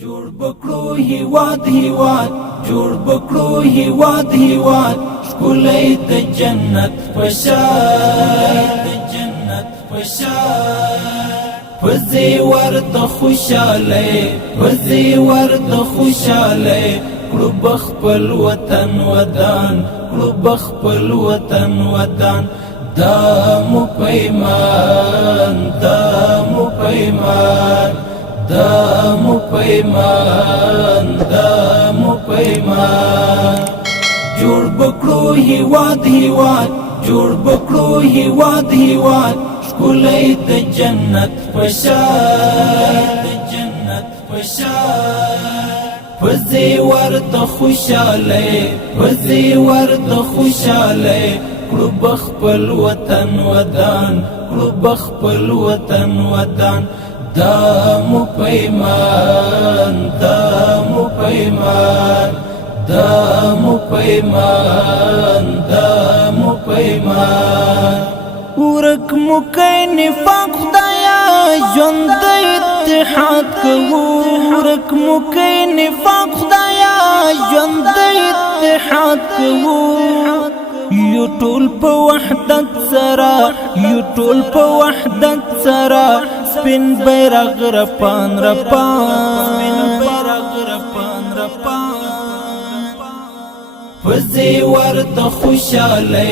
جوړ بکړو هیواد هیواد جوړ بکړو هیواد هیواد ښکلی د جنت پشان پزی ورد خوشاله پزی ورد خوشاله کړو بخپل وطن ودان کړو بخپل وطن ودان دا مو پیمان دا مو پیمان دا مو پیمان دا مو پیمان جوړ بکړو هیواد هیواد جوړ بکړو هیواد هیواد ښکلی د جنت پشان پزی ورد خوشاله پزی ورد خوشاله کړو بخپل وطن ودان کړو بخپل وطن ودان دا مو پیمان دا مو پیمان دا مو پیمان دا مو پیمان ورک مو کای نفاق خدایا ژوند د اتحاد کوو ورک مو کای نفاق خدایا ژوند د اتحاد کوو یو ټول په وحدت سره یو ټول په وحدت سره سپین بیرغ رپان پزی ورد خوشاله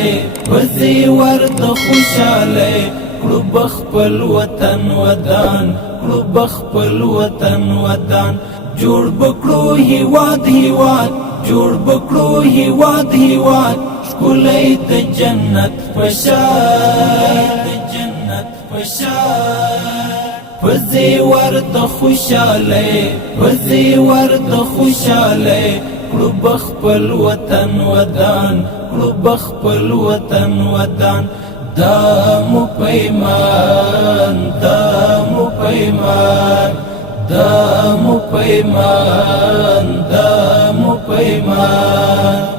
پزی ورد خوشاله کړو بخپل وطن ودان کړو بخپل وطن ودان جوړ بکړو هیواد هیواد جوړ بکړو هیواد هیواد ښکلی د جنت پشان پزی ورد خوشاله پزی ورد خوشاله کړو بخپل وطن ودان کړو بخپل وطن ودان دا مو پیمان دا مو پیمان دا مو پیمان دا مو پیمان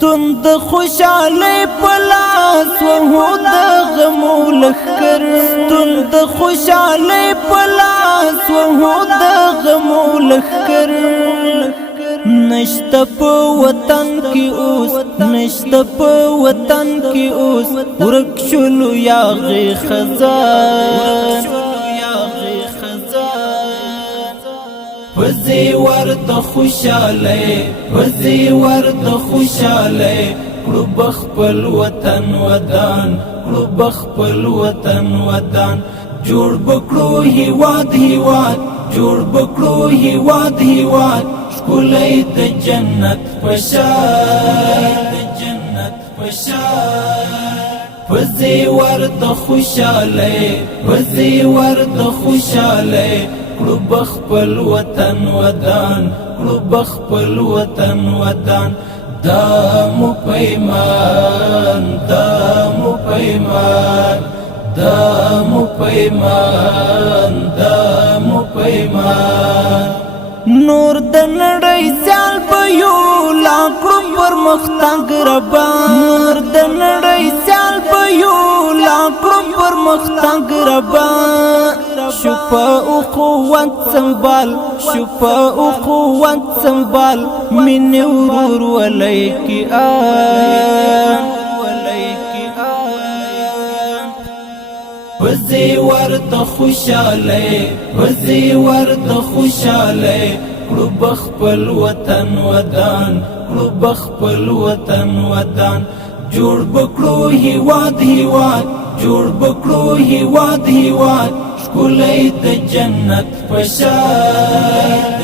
ستون د خوشاله پلاس وهو د غمو لخر ستون د خوشاله پلاس وهو د غمو لخر نشته په وطن کې اوس نشته په وطن کې اوس ورک شلو یاغې خزان پزی ورد خوشاله پزی ورد خوشاله کړو بخپل وطن ودان کړو بخپل وطن ودان جوړ بکړو هیواد هیواد جوړ بکړو هیواد هیواد ښکلی د جنت پشان پزی ورد خوشاله پزی ورد خوشاله کړو بخپل وطن ودان کړو بخپل وطن ودان دا مو پیمان دا مو پیمان دا مو پیمان دا مو پیمان نور د نړۍ سیال په یو لا کړو پرمختګ ربا نور د نړۍ سیال په یو لا کړو پرمختګ ربا شپه او قوت سنبال شپه او قوت سنبال من ورور ولیکی پزی ورد خوشاله پزی ورد خوشاله کړو بخپل وطن ودان کړو بخپل وطن ودان جوړ بکړو هیواد هیواد جوړ بکړو هیواد هیواد ښکلی د جنت پشان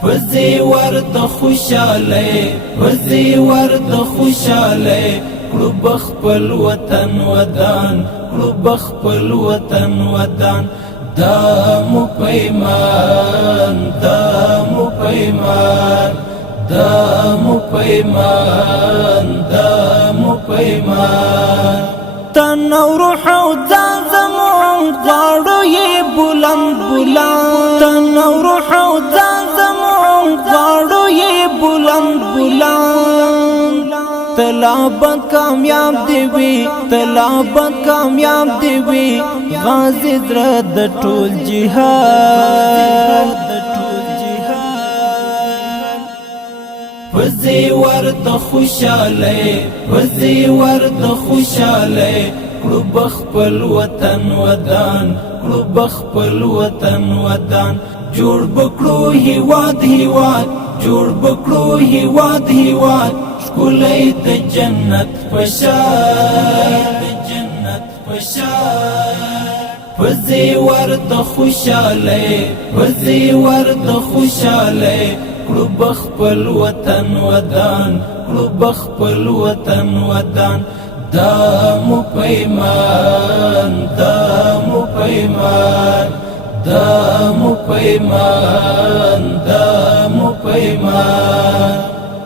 پزی ورد خوشاله پزی ورد خوشاله کړو بخپل وطن ودان کړو بخپل وطن ودان دا مو پیمان دا مو پیمان دا مو پیمان دا مو پیمان تن او روح او ځان زمون غواړو یې بلند بلند تن او روح او ځان زمون غواړو یې بلند بلند تلا بد کامیاب دی وی تلا بد کامیاب دی وی غازی زړه د ټول جهاد وزي ورد خوشاله وزي ورد خوشاله کړو بخپل وطن ودان کړو بخپل وطن ودان جوړ بکړو هیواد هیواد جوړ بکړو هیواد هیواد ښکلی د جنت پشان د جنت پشان وزي ورد خوشاله وزي ورد خوشاله کړو بخپل وطن ودان کړو بخپل وطن ودان دا مو پیمان دا مو پیمان دا مو پیمان دا مو پیمان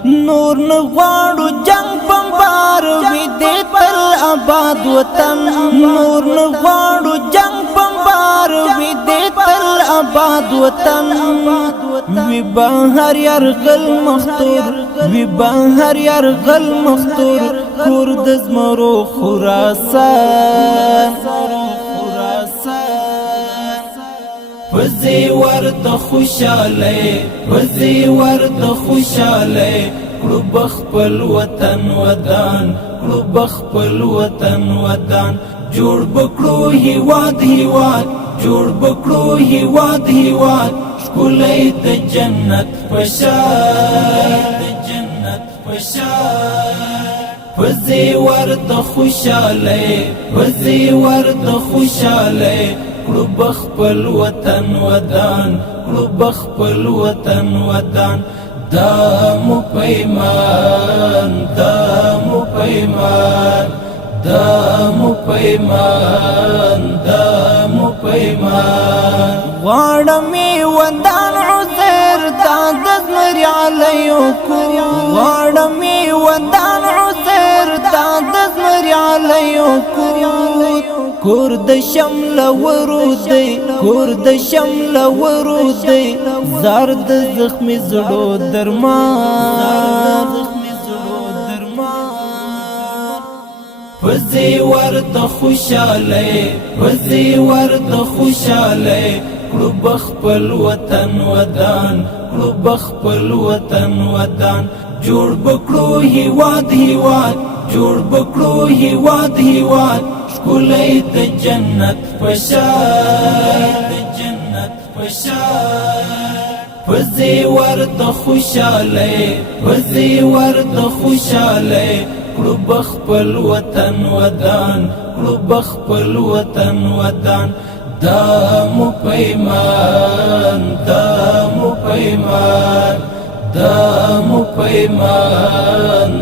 نور نغواړو جنگ بمبار وي دې تل آباد وطن نور نغواړو جنگ بمبار وي دې تل آباد وطن وی بهر يرغل مختور وی بهر يرغل مختور کور د زمرو خراسان وزي ورد خوشاله وزي ورد خوشاله کړو بخپل وطن ودان کړو بخپل وطن ودان جوړ بکړو هیواد هیواد جوړ بکړو هیواد هیواد ښکلی د جنت پشان د جنت پشان وزي ورد خوشاله وزي ورد خوشاله کړو بخپل وطن ودان کړو بخپل وطن ودان دا مو پیمان دا مو پیمان دا مو پیمان دا مو پیمان غواړمې ودان عزیر دا د زمري علیو کو غواړمې ودان عزیر دا د زمري علیو کو کور د شمل ورودی کور د شمل ورودی زار د زخمی زړو درمان وزي ورد خوشاله وزي ورد خوشاله کړو بخپل وطن ودان کړو بخپل وطن ودان جوړ بکړو هیواد هیواد جوړ بکړو هیواد هیواد ښکلی د جنت پشان د جنت پشان وزي ورد خوشاله وزي ورد خوشاله کړو بخپل وطن ودان کړو بخپل وطن ودان دا مو پیمان دا مو پیمان دا مو پیمان